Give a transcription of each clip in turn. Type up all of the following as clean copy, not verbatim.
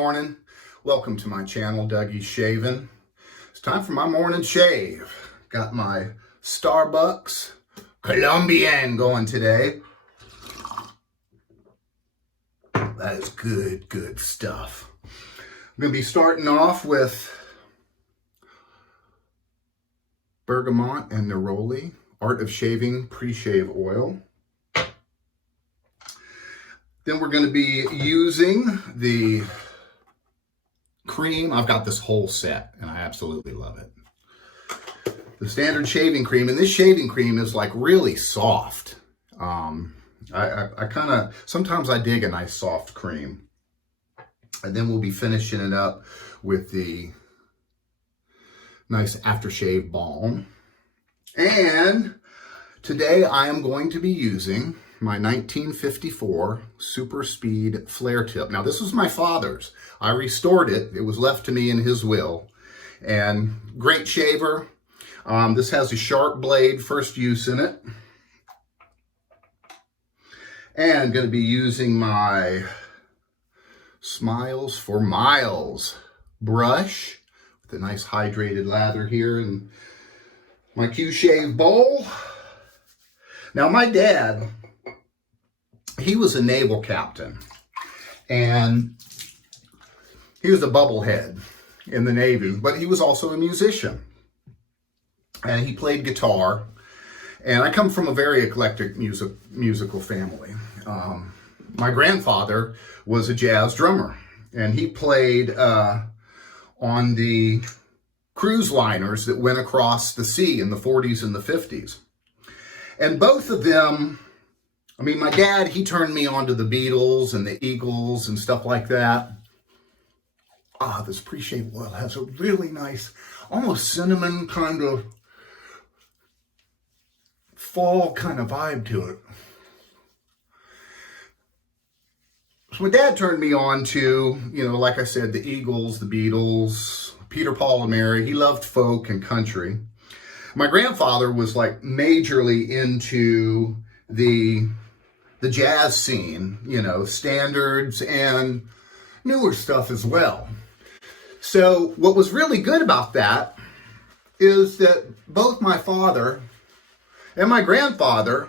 morning. Welcome to my channel, Dougie's Shaving. It's time for my morning shave. Got my Starbucks Colombian going today. That is good stuff. I'm going to be starting off with Bergamot Neroli Art of Shaving Pre-Shave Oil. Then we're going to be using the cream. I've got this whole set and I absolutely love it. The standard shaving cream, and this shaving cream is like really soft. I kind of, sometimes I dig a nice soft cream. And then we'll be finishing it up with the nice aftershave balm. And today I am going to be using my 1954 Superspeed Flair tip. Now this was my father's. I restored it. It was left to me in his will. And great shaver. This has a sharp blade, first use in it. And going to be using my Smilezfor Miles brush with a nice hydrated lather here and my Qshave bowl. Now my dad, he was a naval captain and he was a bubblehead in the Navy, but he was also a musician and he played guitar. And I come from a very eclectic musical family. My grandfather was a jazz drummer and he played on the cruise liners that went across the sea in the 40s and the 50s. And both of them, I mean, my dad, he turned me on to the Beatles and the Eagles and stuff like that. This pre-shave oil has a really nice, almost cinnamon kind of fall kind of vibe to it. So my dad turned me on to, you know, like I said, the Eagles, the Beatles, Peter, Paul, and Mary. He loved folk and country. My grandfather was like majorly into the jazz scene, you know, standards and newer stuff as well. So what was really good about that is that both my father and my grandfather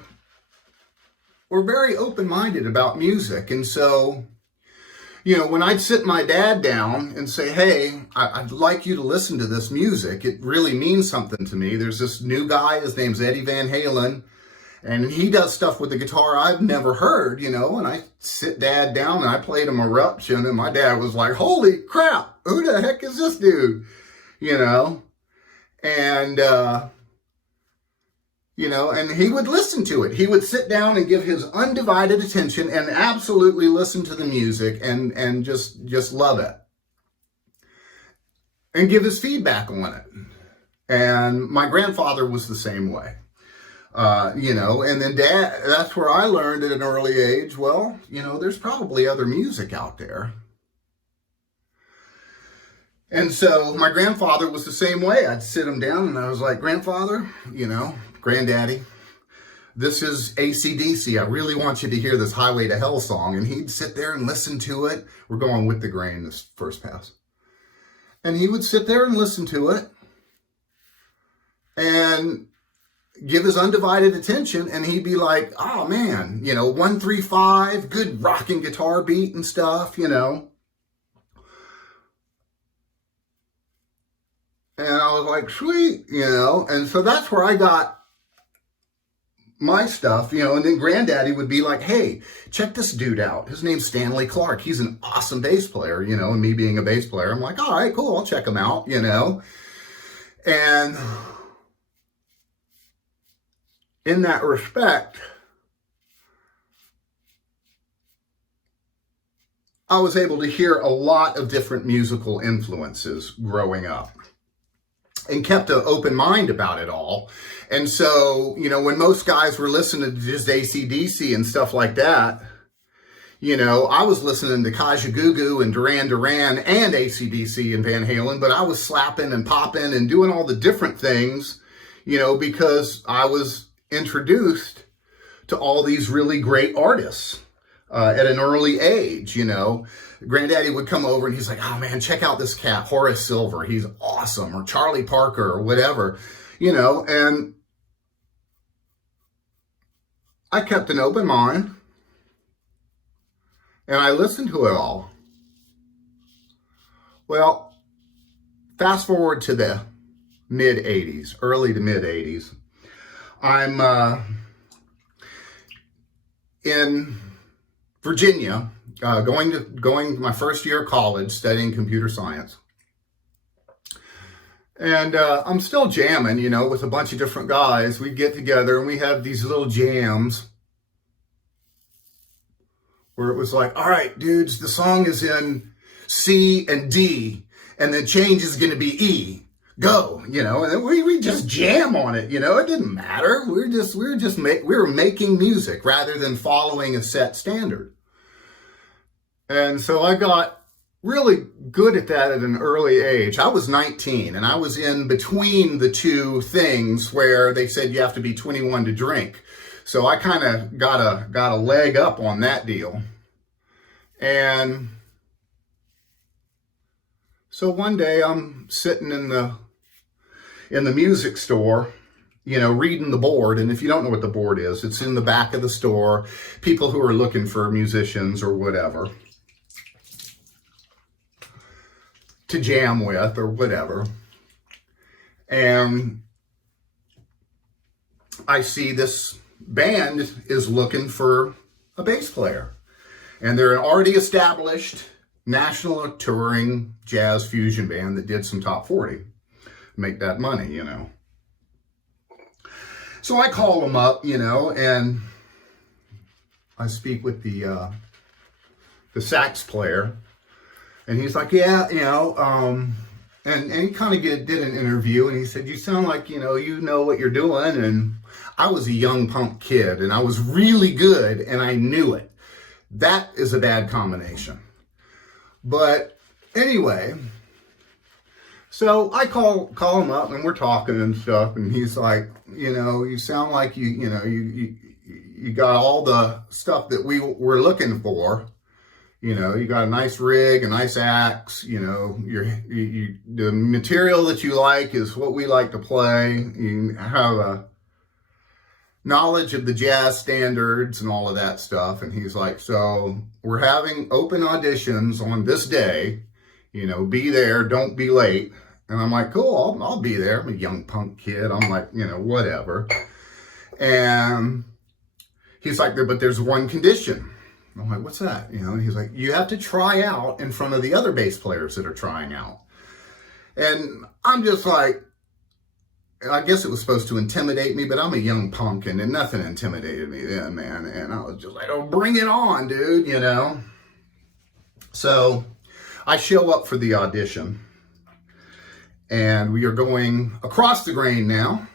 were very open-minded about music. And so, you know, when I'd sit my dad down and say, hey, I'd like you to listen to this music. It really means something to me. There's this new guy, his name's Eddie Van Halen, and he does stuff with the guitar I've never heard, you know, and I sit dad down and I played him Eruption and my dad was like, holy crap, who the heck is this dude? You know, and, you know, and he would listen to it. He would sit down and give his undivided attention and absolutely listen to the music and just love it. And give his feedback on it. And my grandfather was the same way. You know, and then dad, that's where I learned at an early age, well, you know, there's probably other music out there. And so my grandfather was the same way. I'd sit him down and I was like, grandfather, you know, granddaddy, this is AC/DC. I really want you to hear this Highway to Hell song. And he'd sit there and listen to it. We're going with the grain this first pass. And he would sit there and listen to it and give his undivided attention. And he'd be like, oh man, you know, 1-3-5, good rocking guitar beat and stuff, you know. And I was like, sweet, you know. And so that's where I got my stuff, you know. And then granddaddy would be like, hey, check this dude out. His name's Stanley Clark. He's an awesome bass player, you know. And me being a bass player, I'm like, all right, cool, I'll check him out, you know. And in that respect, I was able to hear a lot of different musical influences growing up and kept an open mind about it all. And so, you know, when most guys were listening to just AC/DC and stuff like that, you know, I was listening to Kajagoogoo and Duran Duran and AC/DC and Van Halen, but I was slapping and popping and doing all the different things, you know, because I was introduced to all these really great artists. at an early age, you know. Granddaddy would come over and he's like, oh man, check out this cat, Horace Silver. He's awesome. Or Charlie Parker or whatever, you know. And I kept an open mind and I listened to it all. Well, fast forward to the mid 80s, early to mid 80s. I'm in Virginia, going my first year of college, studying computer science. And I'm still jamming, you know, with a bunch of different guys. We get together and we have these little jams where it was like, all right, dudes, the song is in C and D, and the change is going to be E. Go, you know, and then we just jam on it, you know. It didn't matter. We were making music rather than following a set standard. And so I got really good at that at an early age. I was 19 and I was in between the two things where they said you have to be 21 to drink. So I kind of got a leg up on that deal. And so one day I'm sitting in the music store, you know, reading the board. And if you don't know what the board is, it's in the back of the store. People who are looking for musicians or whatever to jam with or whatever. And I see this band is looking for a bass player. And they're an already established national touring jazz fusion band that did some top 40. Make that money, you know. So I call them up, you know, and I speak with the sax player, and he's like, yeah, you know, and he kind of did an interview, and he said, you sound like, you know what you're doing. And I was a young punk kid, and I was really good, and I knew it. That is a bad combination. But anyway, so I call him up and we're talking and stuff, and he's like, you know, you sound like you got all the stuff that we were looking for. You know, you got a nice rig, a nice axe, you know, the material that you like is what we like to play. You have a knowledge of the jazz standards and all of that stuff. And he's like, so we're having open auditions on this day, you know, be there, don't be late. And I'm like, cool, I'll be there. I'm a young punk kid. I'm like, you know, whatever. And he's like, but there's one condition. I'm like, what's that? You know, and he's like, you have to try out in front of the other bass players that are trying out. And I'm just like, I guess it was supposed to intimidate me, but I'm a young punk and nothing intimidated me then, man. And I was just like, oh, bring it on, dude, you know. So I show up for the audition. And we are going across the grain now.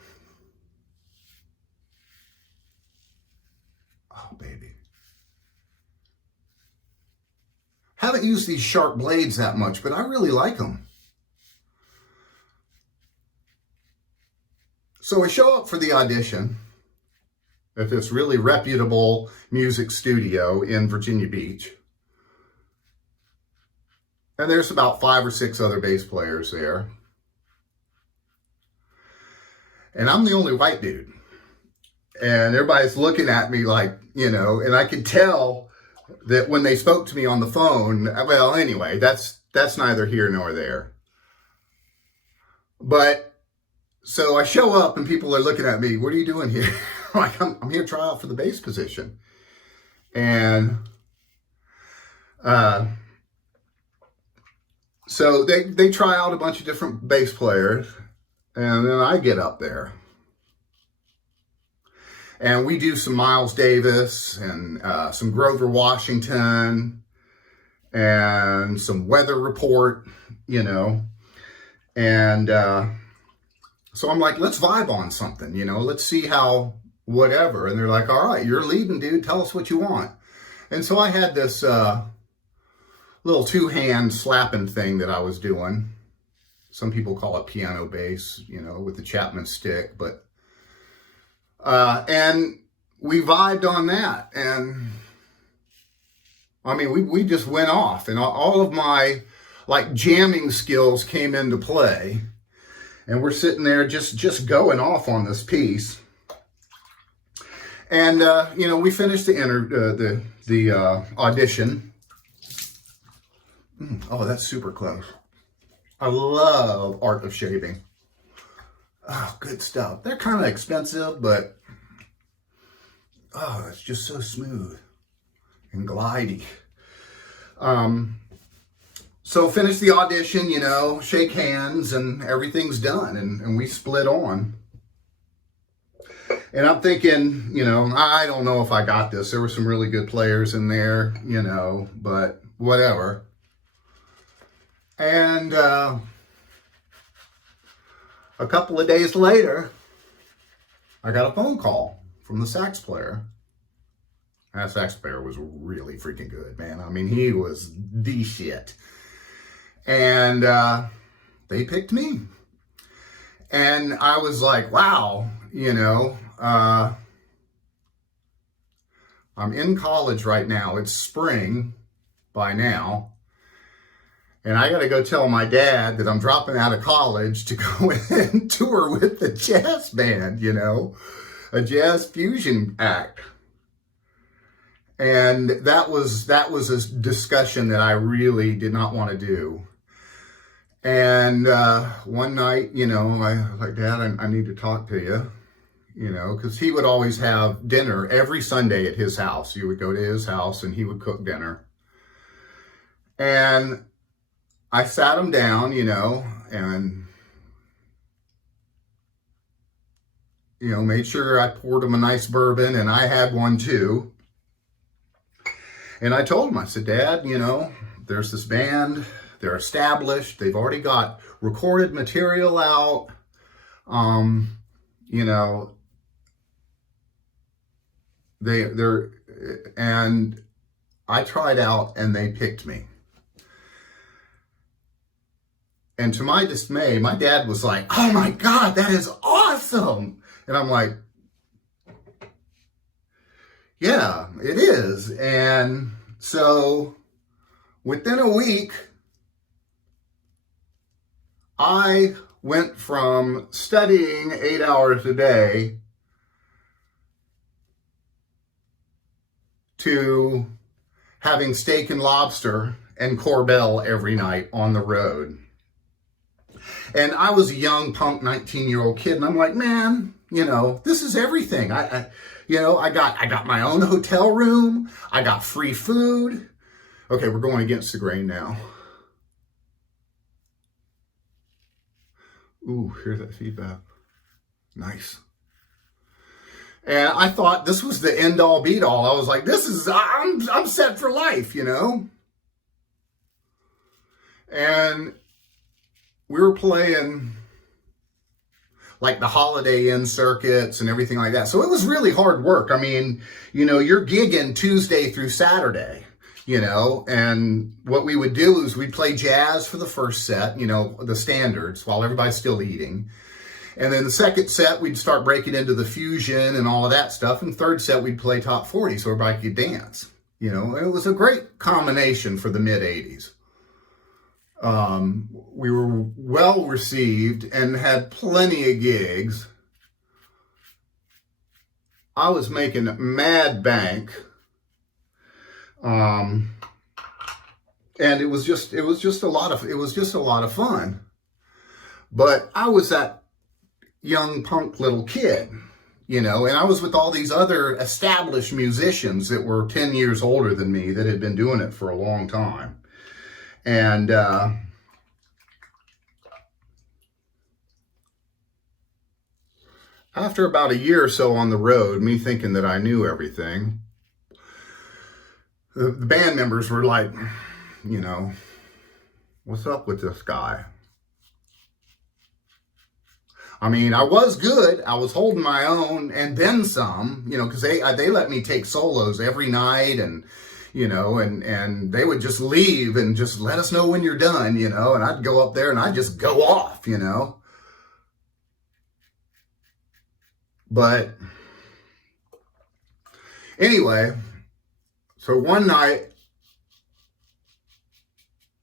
Oh, baby. Haven't used these sharp blades that much, but I really like them. So I show up for the audition at this really reputable music studio in Virginia Beach. And there's about 5 or 6 other bass players there. And I'm the only white dude. And everybody's looking at me like, you know, and I could tell that when they spoke to me on the phone, well, anyway, that's neither here nor there. But so I show up and people are looking at me, what are you doing here? Like, I'm here to try out for the bass position. And so they try out a bunch of different bass players. And then I get up there. And we do some Miles Davis and some Grover Washington and some Weather Report, you know. And so I'm like, let's vibe on something, you know. Let's see how whatever. And they're like, all right, you're leading, dude. Tell us what you want. And so I had this little 2-hand slapping thing that I was doing. Some people call it piano bass, you know, with the Chapman stick, but, and we vibed on that. And I mean, we just went off, and all of my like jamming skills came into play, and we're sitting there just going off on this piece. And you know, we finished the audition. Oh, that's super close. I love Art of Shaving. Oh, good stuff. They're kind of expensive, but oh, it's just so smooth and glidey. So finish the audition, you know, shake hands, and everything's done, and we split on. And I'm thinking, you know, I don't know if I got this. There were some really good players in there, you know, but whatever. And a couple of days later, I got a phone call from the sax player. That sax player was really freaking good, man. I mean, he was the shit. And they picked me. And I was like, wow, you know, I'm in college right now. It's spring by now. And I got to go tell my dad that I'm dropping out of college to go and tour with the jazz band, you know, a jazz fusion act. And that was a discussion that I really did not want to do. And one night, you know, I was like, Dad, I need to talk to you, you know, because he would always have dinner every Sunday at his house. You would go to his house and he would cook dinner. And I sat him down, you know, and, you know, made sure I poured him a nice bourbon, and I had one too. And I told him, I said, Dad, you know, there's this band. They're established. They've already got recorded material out. You know, they're, and I tried out and they picked me. And to my dismay, my dad was like, oh my God, that is awesome. And I'm like, yeah, it is. And so within a week, I went from studying 8 hours a day to having steak and lobster and Corbel every night on the road. And I was a young punk 19-year-old kid, and I'm like, man, you know, this is everything. You know, I got my own hotel room. I got free food. Okay, we're going against the grain now. Ooh, here's that feedback. Nice. And I thought this was the end all beat all. I was like, I'm set for life, you know? And we were playing like the Holiday Inn circuits and everything like that. So it was really hard work. I mean, you know, you're gigging Tuesday through Saturday, you know, and what we would do is we'd play jazz for the first set, you know, the standards while everybody's still eating. And then the second set, we'd start breaking into the fusion and all of that stuff. And third set, we'd play top 40 so everybody could dance. You know, it was a great combination for the mid 80s. We were well received and had plenty of gigs. I was making mad bank. And it was just a lot of fun. But I was that young punk little kid, you know, and I was with all these other established musicians that were 10 years older than me that had been doing it for a long time. And after about a year or so on the road, me thinking that I knew everything, the band members were like, you know, what's up with this guy? I mean, I was good. I was holding my own and then some, you know, because they let me take solos every night, and, you know, and they would just leave and just let us know when you're done, you know, and I'd go up there and I'd just go off, you know. But anyway, so one night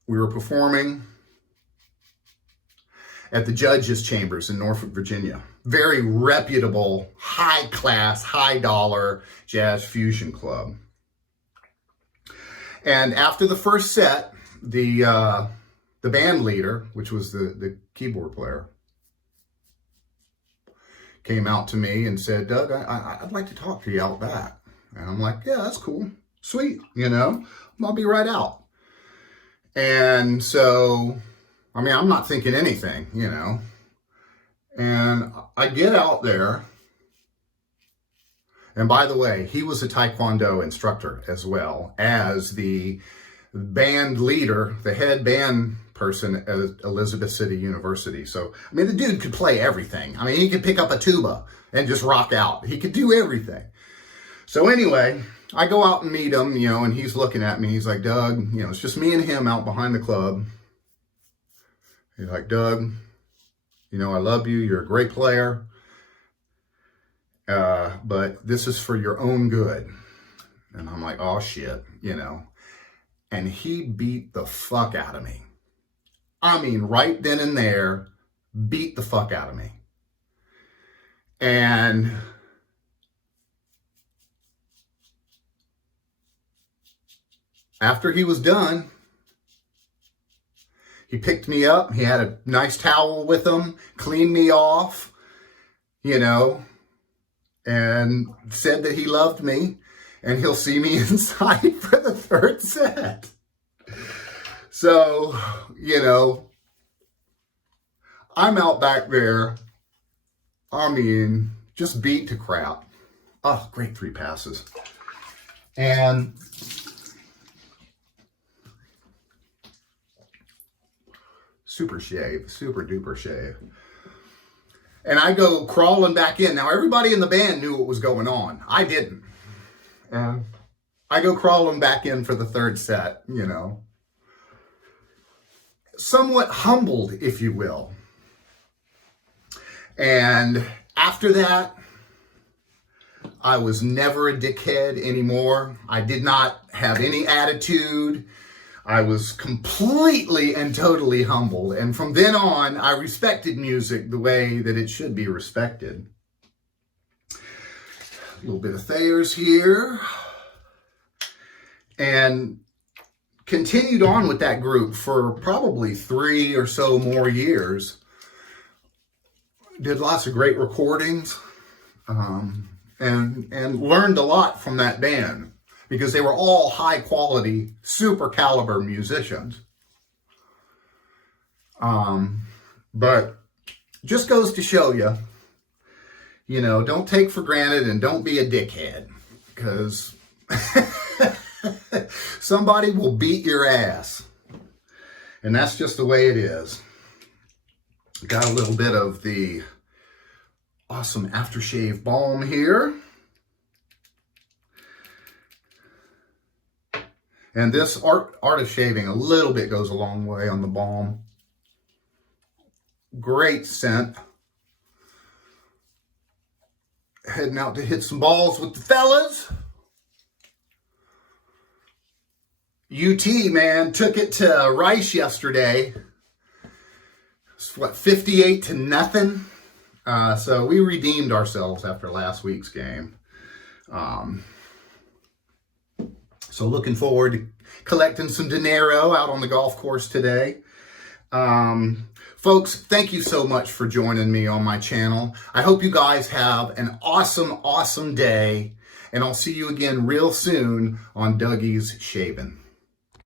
we were performing at the Judges Chambers in Norfolk, Virginia. Very reputable, high-class, high-dollar jazz fusion club. And after the first set, the band leader, which was the keyboard player, came out to me and said, Doug, I'd like to talk to you out back. And I'm like, yeah, that's cool. Sweet, you know, I'll be right out. And so, I mean, I'm not thinking anything, you know. And I get out there. And by the way, he was a Taekwondo instructor as well as the band leader, the head band person at Elizabeth City University. So, I mean, the dude could play everything. I mean, he could pick up a tuba and just rock out. He could do everything. So anyway, I go out and meet him, you know, and he's looking at me. He's like, Doug, you know, it's just me and him out behind the club. He's like, Doug, you know, I love you. You're a great player. But this is for your own good. And I'm like, oh shit, you know. And he beat the fuck out of me. I mean, right then and there, beat the fuck out of me. And after he was done, he picked me up. He had a nice towel with him, cleaned me off, you know, and said that he loved me and he'll see me inside for the third set. So, you know, I'm out back there, I mean, just beat to crap. Oh, great 3 passes. And super duper shave. And I go crawling back in. Now, everybody in the band knew what was going on. I didn't. And I go crawling back in for the third set, you know. Somewhat humbled, if you will. And after that, I was never a dickhead anymore. I did not have any attitude. I was completely and totally humbled. And from then on, I respected music the way that it should be respected. A little bit of Thayers here. And continued on with that group for probably 3 or so more years. Did lots of great recordings. And learned a lot from that band. Because they were all high quality, super caliber musicians. But just goes to show you, you know, don't take for granted and don't be a dickhead. Because somebody will beat your ass. And that's just the way it is. Got a little bit of the awesome aftershave balm here. And this art of shaving a little bit goes a long way on the balm. Great scent. Heading out to hit some balls with the fellas. UT, man, took it to Rice yesterday. It's what, 58-0? So we redeemed ourselves after last week's game. So looking forward to collecting some dinero out on the golf course today. Folks, thank you so much for joining me on my channel. I hope you guys have an awesome, awesome day. And I'll see you again real soon on Dougie's Shaving.